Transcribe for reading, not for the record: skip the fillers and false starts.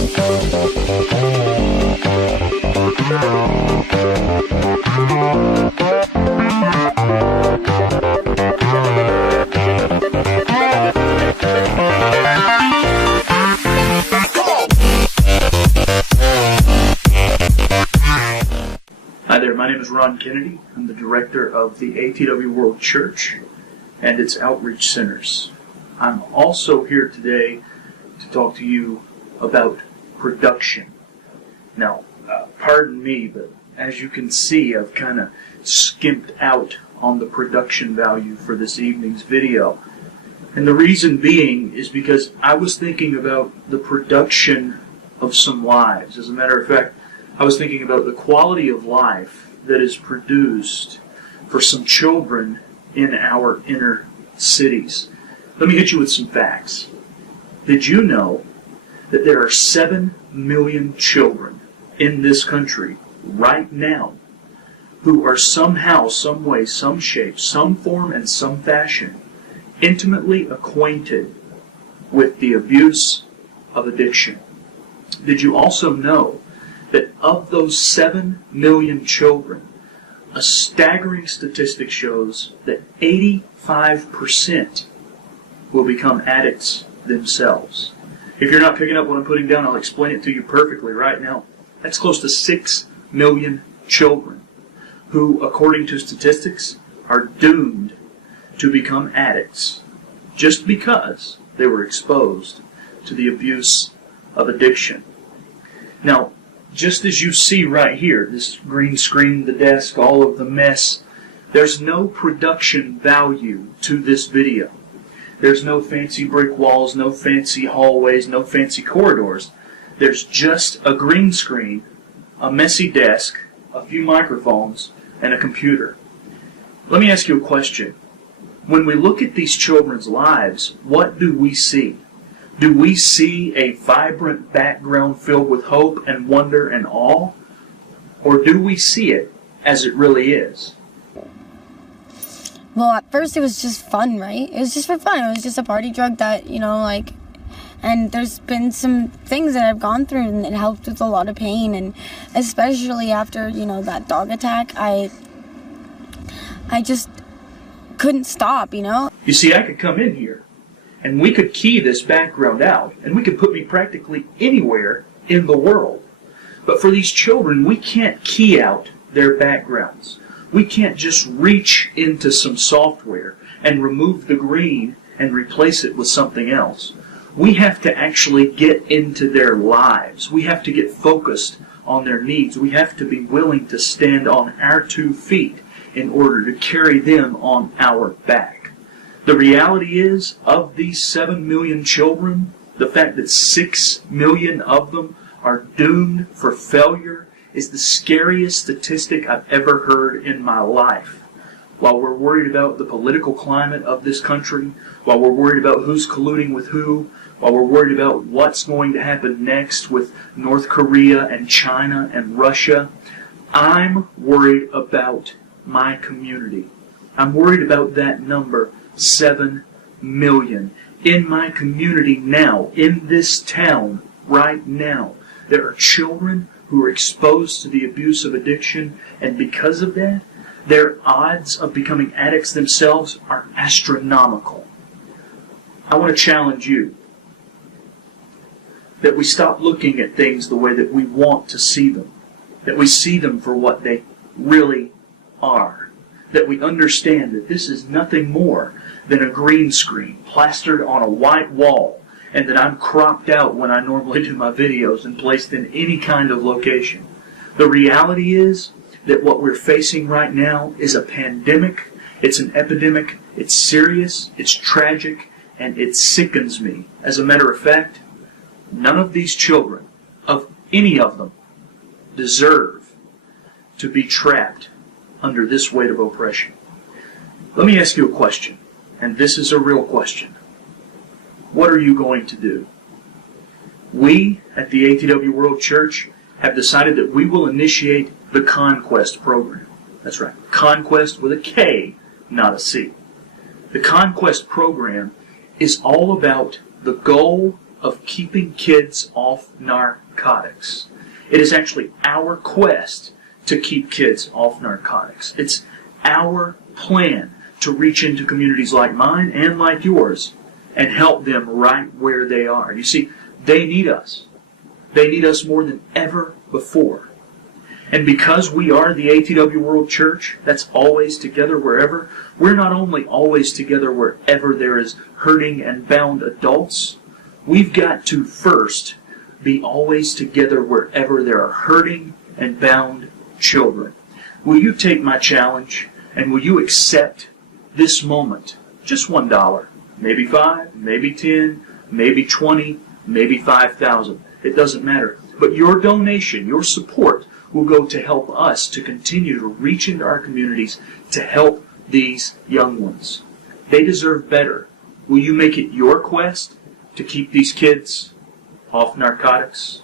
Hi there, my name is Ron Kennedy. I'm the director of the ATW World Church and its outreach centers. I'm also here today to talk to you about production. Now, pardon me, but as you can see, I've kind of skimped out on the production value for this evening's video. And the reason being is because I was thinking about the production of some lives. As a matter of fact, I was thinking about the quality of life that is produced for some children in our inner cities. Let me hit you with some facts. Did you know that there are 7 million children in this country right now who are somehow, some way, some shape, some form, and some fashion intimately acquainted with the abuse of addiction? Did you also know that of those 7 million children, a staggering statistic shows that 85% will become addicts themselves? If you're not picking up what I'm putting down, I'll explain it to you perfectly right now. That's close to 6 million children who, according to statistics, are doomed to become addicts just because they were exposed to the abuse of addiction. Now, just as you see right here, this green screen, the desk, all of the mess, there's no production value to this video. There's no fancy brick walls, no fancy hallways, no fancy corridors. There's just a green screen, a messy desk, a few microphones, and a computer. Let me ask you a question. When we look at these children's lives, what do we see? Do we see a vibrant background filled with hope and wonder and awe? Or do we see it as it really is? Well, at first it was just fun, right? It was just for fun. It was just a party drug that, and there's been some things that I've gone through and it helped with a lot of pain. And especially after, that dog attack, I just couldn't stop, You see, I could come in here and we could key this background out, and we could put me practically anywhere in the world. But for these children, we can't key out their backgrounds. We can't just reach into some software and remove the green and replace it with something else. We have to actually get into their lives. We have to get focused on their needs. We have to be willing to stand on our 2 feet in order to carry them on our back. The reality is, of these 7 million children, the fact that 6 million of them are doomed for failure is the scariest statistic I've ever heard in my life. While we're worried about the political climate of this country, while we're worried about who's colluding with who, while we're worried about what's going to happen next with North Korea and China and Russia, I'm worried about my community. I'm worried about that number, 7 million. In my community now, in this town, right now, there are children who are exposed to the abuse of addiction, and because of that, their odds of becoming addicts themselves are astronomical. I want to challenge you that we stop looking at things the way that we want to see them, that we see them for what they really are, that we understand that this is nothing more than a green screen plastered on a white wall, and that I'm cropped out when I normally do my videos and placed in any kind of location. The reality is that what we're facing right now is a pandemic, it's an epidemic, it's serious, it's tragic, and it sickens me. As a matter of fact, none of these children, of any of them, deserve to be trapped under this weight of oppression. Let me ask you a question, and this is a real question. What are you going to do? We at the ATW World Church have decided that we will initiate the KonQuest program. That's right, KonQuest with a K, not a C. The KonQuest program is all about the goal of keeping kids off narcotics. It is actually our quest to keep kids off narcotics. It's our plan to reach into communities like mine and like yours and help them right where they are. You see, they need us. They need us more than ever before. And because we are the ATW World Church, that's always together wherever, we're not only always together wherever there is hurting and bound adults, we've got to first be always together wherever there are hurting and bound children. Will you take my challenge and will you accept this moment? Just $1, maybe 5, maybe 10, maybe 20, maybe 5,000. It doesn't matter. But your donation, your support, will go to help us to continue to reach into our communities to help these young ones. They deserve better. Will you make it your quest to keep these kids off narcotics?